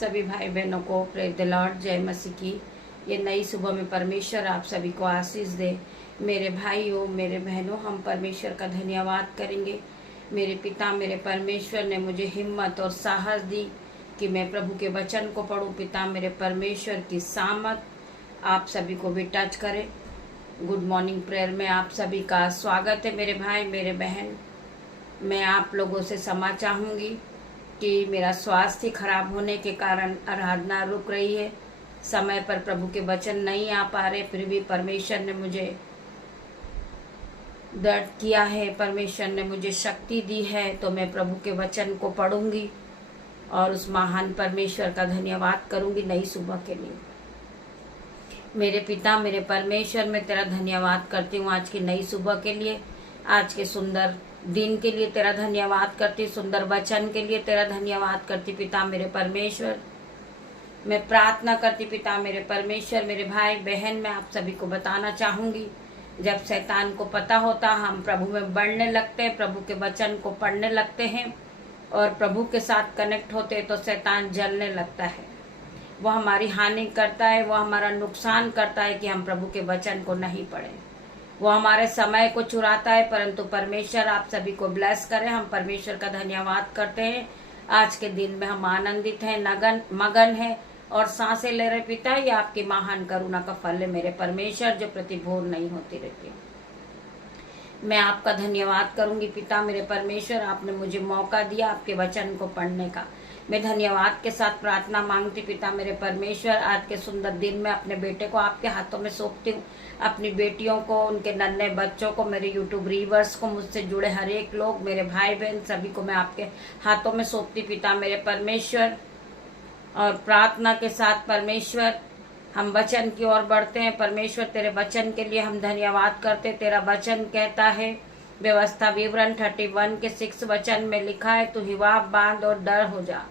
सभी भाई बहनों को प्रेज द लॉर्ड, जय मसीह की। ये नई सुबह में परमेश्वर आप सभी को आशीष दे। मेरे भाइयों, मेरे बहनों, हम परमेश्वर का धन्यवाद करेंगे। मेरे पिता, मेरे परमेश्वर ने मुझे हिम्मत और साहस दी कि मैं प्रभु के वचन को पढूं। पिता मेरे परमेश्वर की सामत आप सभी को भी टच करे। गुड मॉर्निंग प्रेयर में आप सभी का स्वागत है। मेरे भाई, मेरे बहन, मैं आप लोगों से क्षमा चाहूँगी कि मेरा स्वास्थ्य खराब होने के कारण आराधना रुक रही है। समय पर प्रभु के वचन नहीं आ पा रहे, फिर भी परमेश्वर ने मुझे दर्द किया है, परमेश्वर ने मुझे शक्ति दी है, तो मैं प्रभु के वचन को पढ़ूंगी और उस महान परमेश्वर का धन्यवाद करूंगी नई सुबह के लिए। मेरे पिता, मेरे परमेश्वर, मैं तेरा धन्यवाद करती हूँ आज की नई सुबह के लिए, आज के सुंदर दिन के लिए तेरा धन्यवाद करती, सुंदर वचन के लिए तेरा धन्यवाद करती। पिता मेरे परमेश्वर, मैं प्रार्थना करती पिता मेरे परमेश्वर, मेरे भाई बहन, मैं आप सभी को बताना चाहूंगी, जब शैतान को पता होता हम प्रभु में बढ़ने लगते हैं, प्रभु के वचन को पढ़ने लगते हैं और प्रभु के साथ कनेक्ट होते हैं, तो शैतान जलने लगता है। वो हमारी हानि करता है, वो हमारा नुकसान करता है कि हम प्रभु के वचन को नहीं पढ़ें। वो हमारे समय को चुराता है, परंतु परमेश्वर आप सभी को ब्लेस करें। हम परमेश्वर का धन्यवाद करते हैं। आज के दिन में हम आनंदित हैं, मगन हैं और सांसें ले रहे। पिता, ये आपकी महान करुणा का फल है मेरे परमेश्वर, जो प्रतिभोर नहीं होती रहती। मैं आपका धन्यवाद करूंगी पिता मेरे परमेश्वर, आपने मुझे मौका दिया आपके वचन को पढ़ने का। मैं धन्यवाद के साथ प्रार्थना मांगती पिता मेरे परमेश्वर, आज के सुंदर दिन में अपने बेटे को आपके हाथों में सौंपती हूँ, अपनी बेटियों को, उनके नन्हे बच्चों को, मेरे यूट्यूब रीवर्स को, मुझसे जुड़े हर एक लोग, मेरे भाई बहन सभी को मैं आपके हाथों में सौंपती पिता मेरे परमेश्वर। और प्रार्थना के साथ परमेश्वर हम वचन की ओर बढ़ते हैं। परमेश्वर, तेरे वचन के लिए हम धन्यवाद करते। तेरा वचन कहता है, व्यवस्था विवरण 31 के 6 वचन में लिखा है, तू हिवाब बांध और डर हो जा,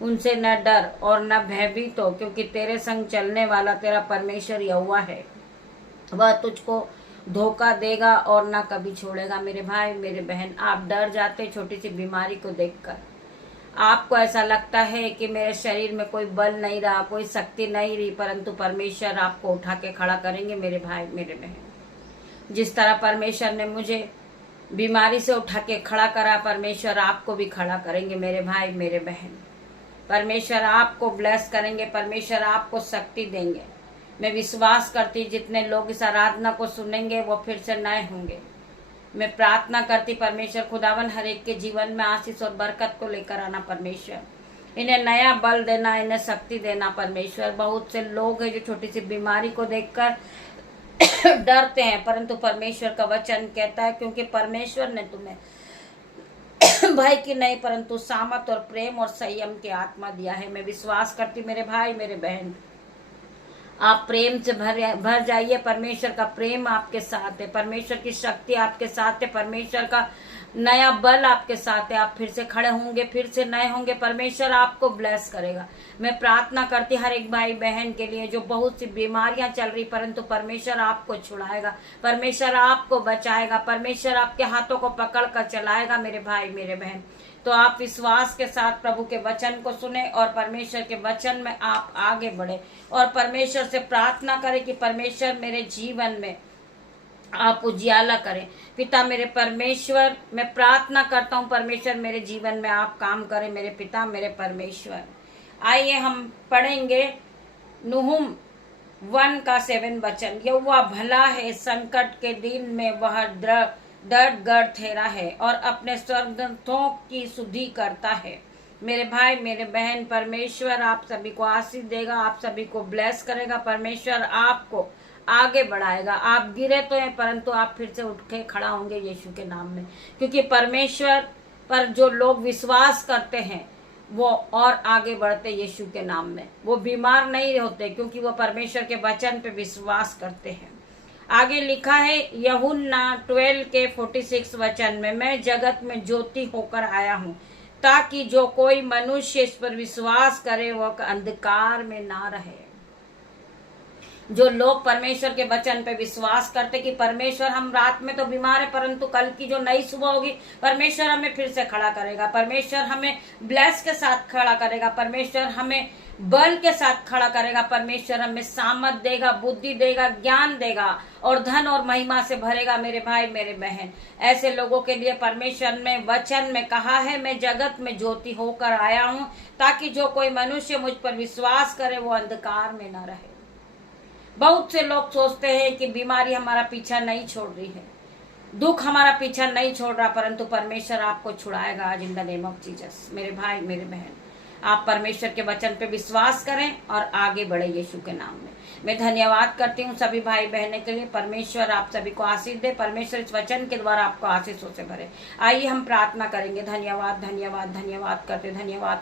उनसे न डर और न भयभीत हो, क्योंकि तेरे संग चलने वाला तेरा परमेश्वर यहोवा है, वह तुझको धोखा देगा और न कभी छोड़ेगा। मेरे भाई, मेरे बहन, आप डर जाते छोटी सी बीमारी को देखकर। आपको ऐसा लगता है कि मेरे शरीर में कोई बल नहीं रहा, कोई शक्ति नहीं रही, परंतु परमेश्वर आपको उठा के खड़ा करेंगे। मेरे भाई, मेरे बहन, जिस तरह परमेश्वर ने मुझे बीमारी से उठा के खड़ा करा, परमेश्वर आपको भी खड़ा करेंगे। मेरे भाई, मेरे बहन, परमेश्वर आपको ब्लेस करेंगे, परमेश्वर आपको शक्ति देंगे। मैं विश्वास करती, जितने लोग इस आराधना को सुनेंगे वो फिर से नए होंगे। मैं प्रार्थना करती परमेश्वर खुदावन हर एक के जीवन में आशीष और बरकत को लेकर आना। परमेश्वर, इन्हें नया बल देना, इन्हें शक्ति देना। परमेश्वर, बहुत से लोग हैं जो छोटी सी बीमारी को देखकर डरते हैं, परंतु परमेश्वर का वचन कहता है, क्योंकि परमेश्वर ने तुम्हें भय की नहीं परंतु सामर्थ और प्रेम और संयम की आत्मा दिया है। मैं विश्वास करती मेरे भाई, मेरे बहन, आप प्रेम से भर जाइए। परमेश्वर का प्रेम आपके साथ है, परमेश्वर की शक्ति आपके साथ है, परमेश्वर का नया बल आपके साथ है। आप फिर से खड़े होंगे, फिर से नए होंगे, परमेश्वर आपको ब्लेस करेगा। मैं प्रार्थना करती हर एक भाई बहन के लिए जो बहुत सी बीमारियां चल रही, परंतु परमेश्वर आपको छुड़ाएगा, परमेश्वर आपको बचाएगा, परमेश्वर आपके हाथों को पकड़ कर चलाएगा। मेरे भाई, मेरे बहन, तो आप विश्वास के साथ प्रभु के वचन को सुने और परमेश्वर के वचन में आप आगे बढ़े और परमेश्वर से प्रार्थना करें कि परमेश्वर मेरे जीवन में आप उजियाला करें। पिता मेरे परमेश्वर, मैं प्रार्थना करता हूँ परमेश्वर मेरे जीवन में आप काम करें। मेरे पिता, मेरे परमेश्वर, आइए हम पढ़ेंगे नहूम 1 का 7 वचन। यहोवा भला है, संकट के दिन में वह दर्द गढ़ ठहरा है और अपने स्वर्गदूतों की सुधि करता है। मेरे भाई, मेरे बहन, परमेश्वर आप सभी को आशीष देगा, आप सभी को ब्लेस करेगा। परमेश्वर आपको आगे बढ़ाएगा। आप गिरे तो हैं, परंतु आप फिर से उठ के खड़ा होंगे यीशु के नाम में, क्योंकि परमेश्वर पर जो लोग विश्वास करते हैं वो और आगे बढ़ते यीशु के नाम में। वो बीमार नहीं होते, क्योंकि वो परमेश्वर के वचन पे विश्वास करते हैं। आगे लिखा है यूहन्ना 12 के 46 वचन में, मैं जगत में ज्योति होकर आया हूँ, ताकि जो कोई मनुष्य इस पर विश्वास करे वह अंधकार में ना रहे। जो लोग परमेश्वर के वचन पे विश्वास करते कि परमेश्वर, हम रात में तो बीमार है परंतु कल की जो नई सुबह होगी परमेश्वर हमें फिर से खड़ा करेगा, परमेश्वर हमें ब्लेस के साथ खड़ा करेगा, परमेश्वर हमें बल के साथ खड़ा करेगा, परमेश्वर हमें सामर्थ देगा, बुद्धि देगा, ज्ञान देगा और धन और महिमा से भरेगा। मेरे भाई मेरे बहन, ऐसे लोगों के लिए परमेश्वर ने वचन में कहा है, मैं जगत में ज्योति होकर आया हूं ताकि जो कोई मनुष्य मुझ पर विश्वास करे वो अंधकार में न रहे। बहुत से लोग सोचते हैं कि बीमारी हमारा पीछा नहीं छोड़ रही है, दुख हमारा पीछा नहीं छोड़ रहा, परंतु परमेश्वर आपको छुड़ाएगा आज in the name of Jesus. मेरे भाई मेरे बहन, आप परमेश्वर के वचन पे विश्वास करें और आगे बढ़े यीशु के नाम में। मैं धन्यवाद करती हूँ सभी भाई बहनों के लिए। परमेश्वर आप सभी को आशीष दे, परमेश्वर इस वचन के द्वारा आपको आशीषों से भरे। आइए हम प्रार्थना करेंगे। धन्यवाद धन्यवाद धन्यवाद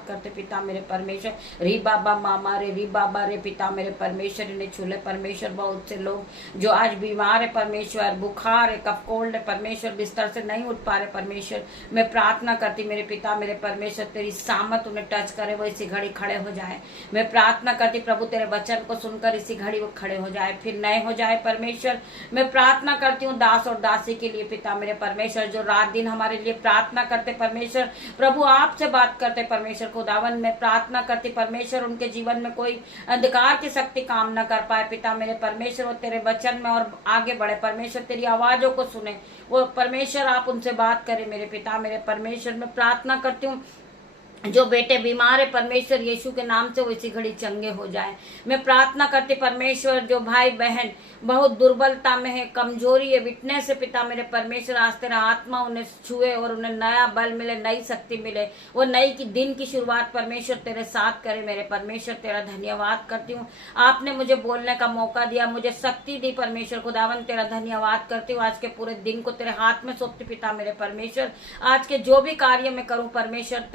करते पिता मेरे परमेश्वर, री बाबा मामा रे, री बाबा रे, पिता मेरे परमेश्वर इन्हें छूले परमेश्वर। बहुत से लोग जो आज बीमार है परमेश्वर, बुखार है, कफ कोल्ड है परमेश्वर, बिस्तर से नहीं उठ पा रहे परमेश्वर, मैं प्रार्थना करती मेरे पिता मेरे परमेश्वर, तेरी सामत उन्हें टच करे, वो इसी घड़ी खड़े हो जाए। मैं प्रार्थना करती प्रभु तेरे वचन को सुनकर इसी घड़ी वो खड़े हो जाए, फिर नए हो जाए परमेश्वर। मैं प्रार्थना करती हूँ दास और दासी के लिए पिता मेरे परमेश्वर, जो रात दिन हमारे लिए प्रार्थना करते परमेश्वर, प्रभु आपसे बात करते परमेश्वर खुदावन। मैं प्रार्थना करती परमेश्वर उनके जीवन में कोई अंधकार की शक्ति काम न कर पाए पिता मेरे परमेश्वर, वो तेरे वचन में और आगे बढ़े परमेश्वर, तेरी आवाजों को सुने वो परमेश्वर, आप उनसे बात करें मेरे पिता मेरे परमेश्वर। मैं प्रार्थना करती हूँ जो बेटे बीमार है परमेश्वर यीशु के नाम से वो इसी घड़ी चंगे हो जाए। मैं प्रार्थना करती परमेश्वर जो भाई बहन बहुत दुर्बलता में है, कमजोरी है, विटनेस है पिता मेरे परमेश्वर, आज तेरा आत्मा उन्हें छुए और उन्हें नया बल मिले, नई शक्ति मिले, वो नई की दिन की शुरुआत परमेश्वर तेरे साथ करे मेरे परमेश्वर। तेरा धन्यवाद करती हूँ, आपने मुझे बोलने का मौका दिया, मुझे शक्ति दी परमेश्वर खुदावन, तेरा धन्यवाद करती हूँ। आज के पूरे दिन को तेरे हाथ में सौंपती पिता मेरे परमेश्वर, आज के जो भी कार्य मैं करूँ परमेश्वर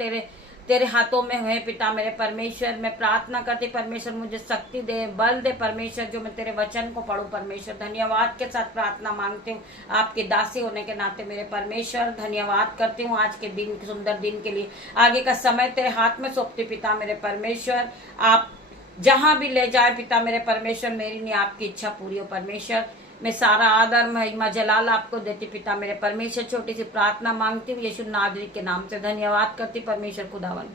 तेरे हाथों में हुए पिता मेरे परमेश्वर। मैं प्रार्थना करती परमेश्वर मुझे शक्ति दे, बल दे परमेश्वर, जो मैं तेरे वचन को पढ़ूं परमेश्वर। धन्यवाद के साथ प्रार्थना मांगती हूँ आपकी दासी होने के नाते मेरे परमेश्वर। धन्यवाद करती हूँ आज के दिन, सुंदर दिन के लिए। आगे का समय तेरे हाथ में सौंपती पिता मेरे परमेश्वर, आप जहां भी ले जाए पिता मेरे परमेश्वर, मेरी नहीं आपकी इच्छा पूरी हो परमेश्वर। मैं सारा आदर महिमा जलाल आपको देती पिता मेरे परमेश्वर। छोटी सी प्रार्थना मांगती हूँ यीशु नासरी के नाम से। धन्यवाद करती परमेश्वर खुदावन।